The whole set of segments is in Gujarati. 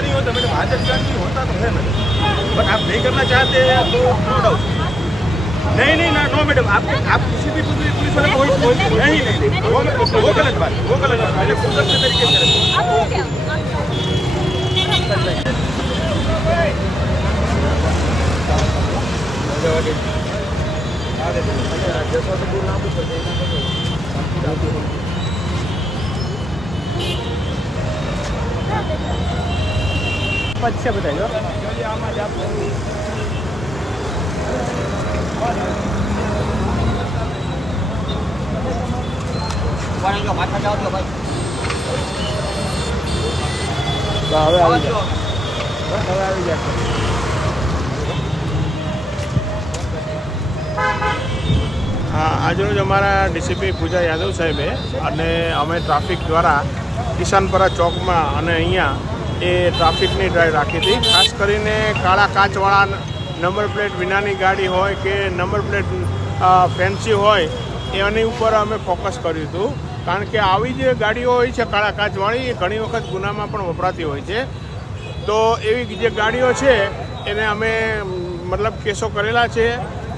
ऐसा नहीं होता मैडम, हाजत गांधी होता तो है मैडम, बट आप नहीं करना चाहते हैं तो नो डाउट। नहीं नहीं ना, नो मैडम, आप किसी भी पुलिस वाले कोई नहीं नहीं नहीं, वो गलत बात, वो गलत बात, पहले कुदरत के तरीके से પછી બતાવ્યો હવે આવી જાય, હવે આવી જાય. આજરોજ અમારા ડીસીપી પૂજા યાદવ સાહેબે અને અમે ટ્રાફિક દ્વારા કિસાનપરા ચોકમાં અને અહીંયા એ ટ્રાફિકની ડ્રાઈવ રાખી હતી. ખાસ કરીને કાળા કાચવાળા નંબર પ્લેટ વિનાની ગાડી હોય કે નંબર પ્લેટ ફેન્સી હોય એની ઉપર અમે ફોકસ કર્યું હતું. કારણ કે આવી જે ગાડીઓ હોય છે કાળા કાચવાળી એ ઘણી વખત ગુનામાં પણ વપરાતી હોય છે. તો એવી જે ગાડીઓ છે એને અમે મતલબ કેસો કરેલા છે.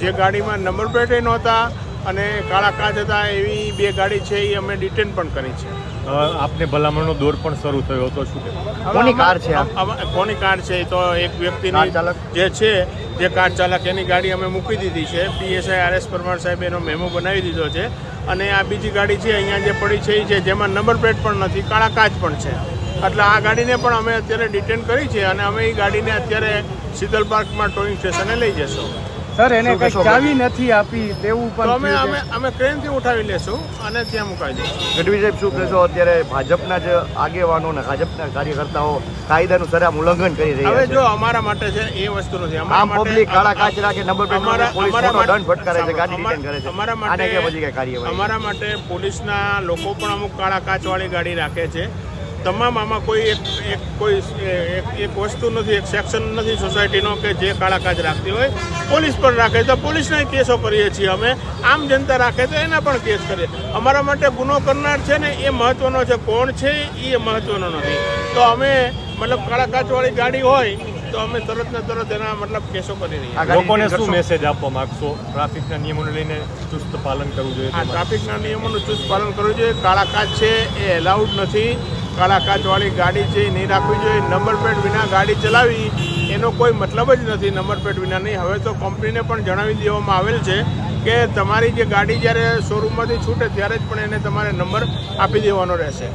જે ગાડીમાં નંબર પ્લેટે નહોતા અને કાળા કાચ હતા એવી 2 ગાડી છે એ અમે ડિટેન પણ કરી છે. આપને ભલામણનો દોર પણ શરૂ થયો હતો, શું કોની કાર છે? કોની કાર છે એ તો એક વ્યક્તિની જે છે જે કાર ચાલક એની ગાડી અમે મૂકી દીધી છે. પીએસઆઈ RS પરમાર સાહેબ એનો મેમો બનાવી દીધો છે. અને આ બીજી ગાડી છે અહીંયા જે પડી છે એ છે જેમાં નંબર પ્લેટ પણ નથી, કાળા કાચ પણ છે. એટલે આ ગાડીને પણ અમે અત્યારે ડિટેન કરી છે અને અમે એ ગાડીને અત્યારે શીતલ પાર્કમાં ટોઈંગ સ્ટેશને લઈ જશું. સર એને કઈ ચાવી નથી આપી તેવું પણ અમે ટ્રેનથી ઉઠાવી લેશું અને ત્યાં મુકાવી દઈશું. ગઢવી સાહેબ, શું કહેશો? અત્યારે ભાજપના જ આગેવાનો અને ભાજપના કાર્યકર્તાઓ કાયદાનું સરામ ઉલ્લંઘન કરી રહ્યા હવે છે. જો અમારા માટે છે એ વસ્તુ નથી. આમ પબ્લિક કાળા કાચ રાખે, નંબર પ્લેટ પોલીસ દંડ ફટકારે છે, ગાડી ડિટેન કરે છે. આને કે પછી કઈ કાર્યવાહી? અમારા માટે પોલીસના લોકો પણ અમુક કાળા કાચવાળી ગાડી રાખે છે. તમામ આમાં કોઈ એક વસ્તુ નથી, એક સેક્શન નથી સોસાયટીનો કે જે કાળા કાચ રાખતી હોય. પોલીસ પણ રાખે તો પોલીસના કેસો કરીએ છીએ અમે. આમ જનતા રાખે તો એના પણ કેસ કરીએ. અમારા માટે ગુનો કરનાર છે ને એ મહત્વનો છે, કોણ છે એ મહત્વનો નથી. તો અમે મતલબ કાળા કાચવાળી ગાડી હોય તો અમે તરત ને તરત એના મતલબ કેસો કરી રહ્યા. લોકોને શું મેસેજ આપવા માંગશો? ટ્રાફિકના નિયમોને લઈને ચુસ્ત પાલન કરવું જોઈએ. ટ્રાફિકના નિયમોનું ચુસ્ત પાલન કરવું જોઈએ. કાળા કાચ છે એ એલાઉડ નથી. કાળા કાચવાળી ગાડી છે એ નહીં રાખવી જોઈએ. નંબર પ્લેટ વિના ગાડી ચલાવી એનો કોઈ મતલબ જ નથી. નંબર પ્લેટ વિના નહીં. હવે તો કંપનીને પણ જણાવી દેવામાં આવેલ છે કે તમારી જે ગાડી જ્યારે શોરૂમમાંથી છૂટે ત્યારે જ પણ એને તમારે નંબર આપી દેવાનો રહેશે.